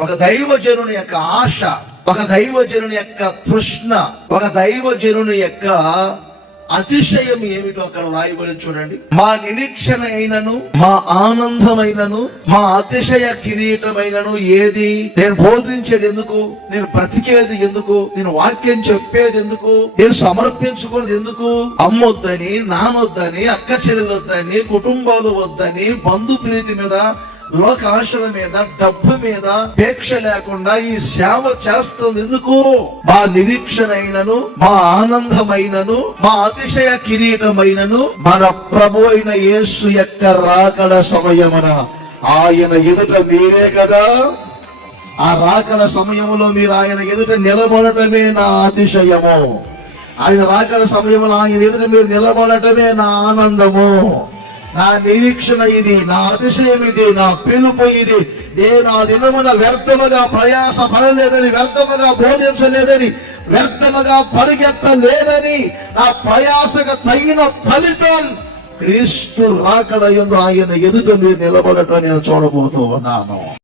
ఒక దైవజనుని యొక్క ఆశ ఒక దైవజనుని యొక్క తృష్ణ ఒక దైవజనుని యొక్క అతిశయం ఏమిటో అక్కడ రాయబడి చూడండి. మా నిరీక్షణ అయినను మా ఆనందమైనను మా అతిశయ కిరీటమైనను ఏది? నేను బోధించేది ఎందుకు? నేను బ్రతికేది ఎందుకు? నేను వాక్యం చెప్పేది ఎందుకు? నేను సమర్పించుకునేది ఎందుకు? అమ్మొద్దని నానొద్దని అక్క చెల్లెలొద్దని కుటుంబాలు వద్దని బంధు ప్రీతి మీద లోకాశల మీద డబ్బు మీద పేక్ష లేకుండా ఈ సేవ చేస్తుంది ఎందుకు? మా నిరీక్షణైనను మా ఆనందమైనను మా అతిశయ కిరీటమైనను మన ప్రభు అయిన యేసు యొక్క రాకడ సమయమన. ఆయన ఎదుట మీరే కదా? ఆ రాకడ సమయంలో మీరు ఆయన ఎదుట నిలబడటమే నా అతిశయము. ఆయన రాకడ సమయంలో ఆయన ఎదుట మీరు నిలబడటమే నా ఆనందము. నా నిరీక్షణ ఇది నా అతిశయం ఇది నా పిలుపు ఇది. నేను ఆ దినమున వ్యర్థముగా ప్రయాస పడలేదని వ్యర్థముగా బోధించలేదని వ్యర్థముగా పరిగెత్తలేదని నా ప్రయాసకు తగిన ఫలితం క్రీస్తు రాకడ ఎందు ఆయన ఎదుట మీరు నిలబడటం నేను చూడబోతూ ఉన్నాను.